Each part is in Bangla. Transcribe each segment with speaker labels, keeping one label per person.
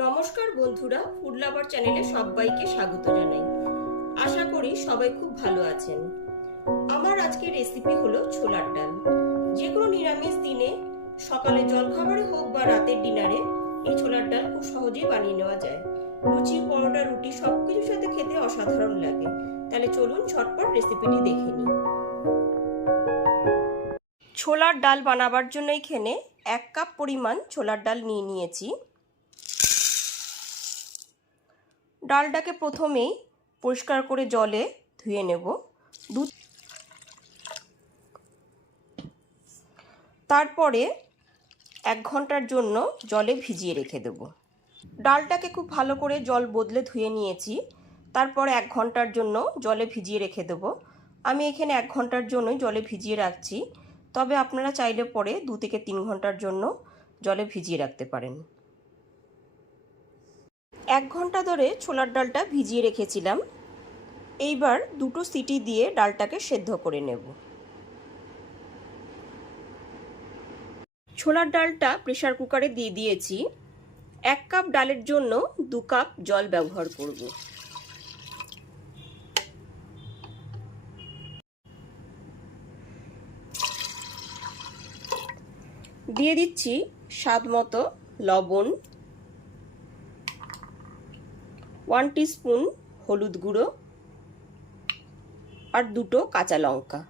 Speaker 1: নমস্কার বন্ধুরা ফুড লাভার চ্যানেলে সবাইকে স্বাগত জানাই। আশা করি সবাই খুব ভালো আছেন। আমার আজকের রেসিপি হলো ছোলার ডাল। যে কোনো নিরামিষ দিনে, সকালে জলখাবারে হোক বা রাতের ডিনারে এই ছোলার ডাল খুব সহজেই বানিয়ে নেওয়া যায়। লুচি, পরোটা, রুটি সব কিছুর সাথে খেতে অসাধারণ লাগে। তাহলে চলুন ঝটপট রেসিপিটি দেখে নিই। ছোলার ডাল বানাবার জন্য এখানে এক কাপ পরিমাণ ছোলার ডাল নিয়ে নিয়েছি। ডালটাকে প্রথমেই পরিষ্কার করে জলে ধুয়ে নেব। দু তারপরে এক ঘণ্টার জন্য জলে ভিজিয়ে রেখে দেব। ডালটাকে খুব ভালো করে জল বদলে ধুয়ে নিয়েছি। তারপর এক ঘণ্টার জন্য জলে ভিজিয়ে রেখে দেব। আমি এখানে এক ঘণ্টার জন্যই জলে ভিজিয়ে রাখছি। তবে আপনারা চাইলে পরে দু থেকে তিন ঘণ্টার জন্য জলে ভিজিয়ে রাখতে পারেন। এক ঘণ্টা ধরে ছোলার ডালটা ভিজিয়ে রেখেছিলাম। এইবার দুটো সিটি দিয়ে ডালটাকে সেদ্ধ করে নেব। ছোলার ডালটা প্রেশার কুকারে দিয়ে দিয়েছি। এক কাপ ডালের জন্য দু কাপ জল ব্যবহার করব। দিয়ে দিচ্ছি স্বাদ মতো লবণ ওয়ান স্পুন হলুদ গুঁড়ো আর দুটো কাঁচা লঙ্কা।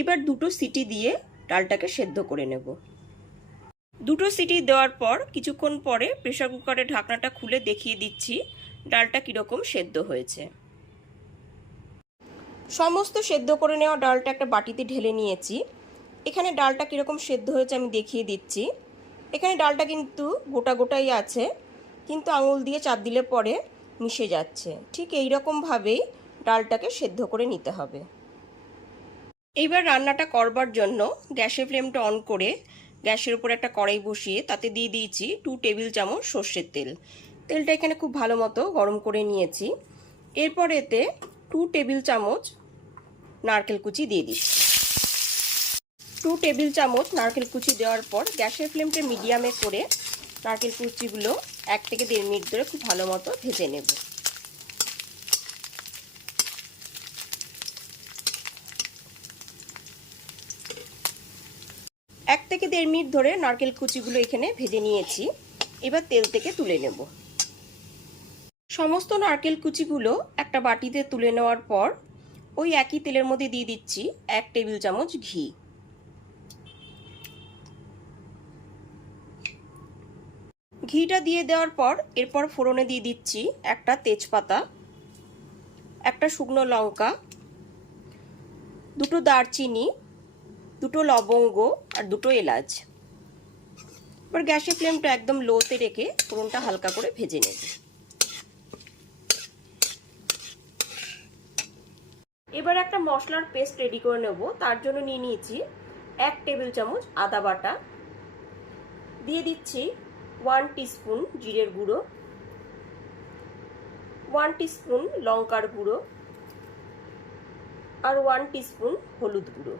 Speaker 1: এবার দুটো সিটি দিয়ে ডালটাকে সেদ্ধ করে নেব। দুটো সিটি দেওয়ার পর কিছুক্ষণ পরে প্রেশার কুকারের ঢাকনাটা খুলে দেখিয়ে দিচ্ছি ডালটা কীরকম সেদ্ধ হয়েছে। সমস্ত সেদ্ধ করে নেওয়া ডালটা একটা বাটিতে ঢেলে নিয়েছি। এখানে ডালটা কীরকম সেদ্ধ হয়েছে আমি দেখিয়ে দিচ্ছি। এখানে ডালটা কিন্তু গোটা গোটাই আছে। কিন্তু আঙুল দিয়ে চাপ দিলে পরে মিশে যাচ্ছে। ঠিক এই রকমভাবেই ডালটাকে সেদ্ধ করে নিতে হবে। এইবার রান্নাটা করবার জন্য গ্যাসের ফ্লেমটা অন করে গ্যাসের উপর একটা কড়াই বসিয়ে তাতে দিয়ে দিয়েছি টু টেবিল চামচ সর্ষের তেল। তেলটা এখানে খুব ভালো মতো গরম করে নিয়েছি। এরপর এতে টু টেবিল চামচ নারকেল কুচি দিয়ে দিচ্ছি। টু টেবিল চামচ নারকেল কুচি দেওয়ার পর গ্যাসের ফ্লেমটা মিডিয়ামে করে নারকেল কুচিগুলো এক থেকে দেড় মিনিট ধরে খুব ভালো মতো ভেজে নেব। এক থেকে দেড় মিনিট ধরে নারকেল কুচিগুলো এখানে ভেজে নিয়েছি। এবার তেল থেকে তুলে নেব। সমস্ত নারকেল কুচিগুলো একটা বাটিতে তুলে নেওয়ার পর ওই একই তেলের মধ্যে দিয়ে দিচ্ছি এক টেবিল চামচ ঘি। ঘিটা দিয়ে দেওয়ার পর এরপর ফোড়নে দিয়ে দিচ্ছি একটা তেজপাতা, একটা শুকনো লঙ্কা, দুটো দারচিনি, দুটো লবঙ্গ আর দুটো এলাচ। এবার গ্যাসের ফ্লেমটা একদম লোতে রেখে ফোড়নটা হালকা করে ভেজে নেব। এবার একটা মশলার পেস্ট রেডি করে নেব। তার জন্য নিয়ে নিয়েছি এক টেবিল চামচ আদা বাটা। দিয়ে দিচ্ছি ওয়ান টিস্পুন জিরের গুঁড়ো, ওয়ান টিস্পুন লঙ্কার গুঁড়ো আর ওয়ান টিস্পুন হলুদ গুঁড়ো।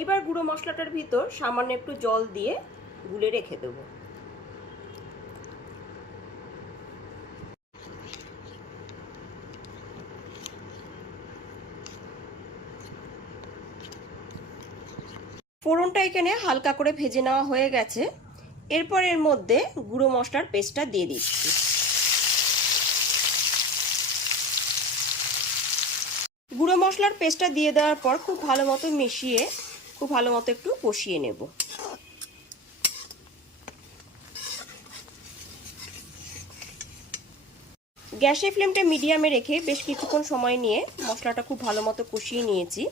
Speaker 1: এবার গুঁড়ো মশলাটার ভিতর সামান্য একটু জল দিয়ে গুলে রেখে দেবো। ফোড়নটা এখানে হালকা করে ভেজে নেওয়া হয়ে গেছে। এরপর এর মধ্যে গুঁড়ো মশলার পেস্টটা দিয়ে দিচ্ছি। গুঁড়ো মশলার পেস্টটা দিয়ে দেওয়ার পর খুব ভালো মতো মিশিয়ে, খুব ভালো মতো একটু কষিয়ে নেব। গ্যাসের ফ্লেমটা মিডিয়ামে রেখে বেশ কিছুক্ষণ সময় নিয়ে মশলাটা খুব ভালো মতো কষিয়ে নিয়েছি।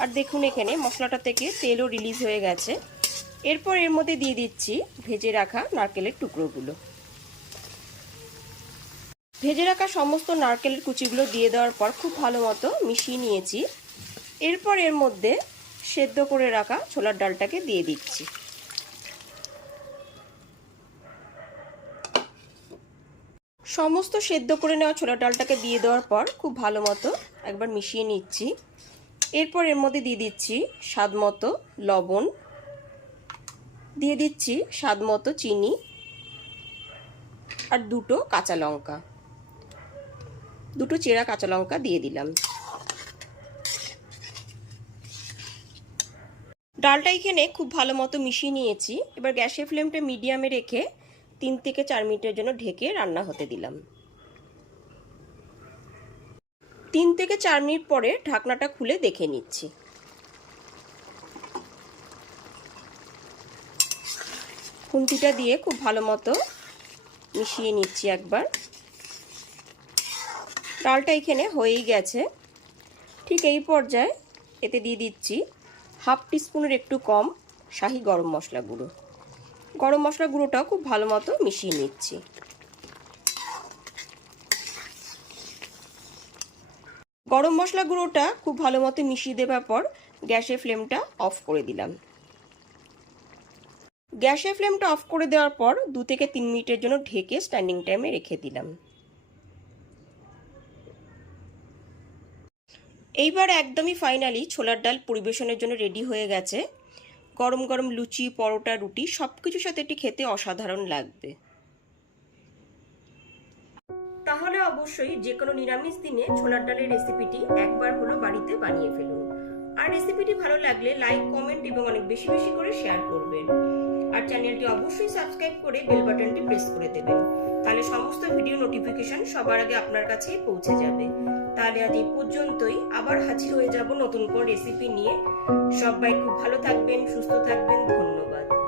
Speaker 1: আর দেখুন এখানে মশলাটা থেকে তেলও রিলিজ হয়ে গেছে। এরপর এর মধ্যে দিয়ে দিচ্ছি ভেজে রাখা নারকেলের টুকরোগুলো। ভেজে রাখা সমস্ত নারকেলের কুচিগুলো দিয়ে দেওয়ার পর খুব ভালো মতো মিশিয়ে নিয়েছি। এরপর এর মধ্যে সেদ্ধ করে রাখা ছোলার ডালটাকে দিয়ে দিচ্ছি। সমস্ত সেদ্ধ করে নেওয়া ছোলার ডালটাকে দিয়ে দেওয়ার পর খুব ভালো মতো একবার মিশিয়ে নিচ্ছি। এরপর এর মধ্যে দিয়ে দিচ্ছি স্বাদ মতো লবণ। দিয়ে দিচ্ছি স্বাদ মতো চিনি আর দুটো কাঁচা লঙ্কা। দুটো চেরা কাঁচা লঙ্কা দিয়ে দিলাম। ডালটা এখানে খুব ভালো মতো মিশিয়ে নিয়েছি। এবার গ্যাসের ফ্লেমটা মিডিয়ামে রেখে তিন থেকে চার মিনিটের জন্য ঢেকে রান্না হতে দিলাম। তিন থেকে চার মিনিট পরে ঢাকনাটা খুলে দেখে নিচ্ছি। খুন্তিটা দিয়ে খুব ভালো মতো মিশিয়ে নিচ্ছি একবার। ডালটা এখানে হয়েই গেছে। ঠিক এই পর্যায়ে এতে দিয়ে দিচ্ছি হাফ টিস্পুনের একটু কম শাহি গরম মশলা গুঁড়ো। গরম মশলা গুঁড়োটাও খুব ভালো মতো মিশিয়ে নিচ্ছি। গরম মশলা গুঁড়োটা খুব ভালো মতো মিশিয়ে দেওয়ার পর গ্যাসের ফ্লেমটা অফ করে দিলাম। গ্যাসের ফ্লেমটা অফ করে দেওয়ার পর দু থেকে তিন মিনিটের জন্য ঢেকে স্ট্যান্ডিং টাইমে রেখে দিলাম। এইবার একদমই ফাইনালি ছোলার ডাল পরিবেশনের জন্য রেডি হয়ে গেছে। গরম গরম লুচি, পরোটা, রুটি সব কিছুর সাথে এটি খেতে অসাধারণ লাগবে। তাহলে অবশ্যই যে কোনো নিরামিষ দিনে ছোলার ডালের রেসিপিটি একবার হলো বাড়িতে বানিয়ে ফেলুন। আর রেসিপিটি ভালো লাগলে লাইক, কমেন্ট এবং অনেক বেশি বেশি করে শেয়ার করবেন। আর চ্যানেলটি অবশ্যই সাবস্ক্রাইব করে বেল বাটনটি প্রেস করে দেবেন। তাহলে সমস্ত ভিডিও নোটিফিকেশন সবার আগে আপনার কাছেই পৌঁছে যাবে। তাহলে আজ এই পর্যন্তই। আবার হাজির হয়ে যাব নতুন কোন রেসিপি নিয়ে। সবাই খুব ভালো থাকবেন, সুস্থ থাকবেন। ধন্যবাদ।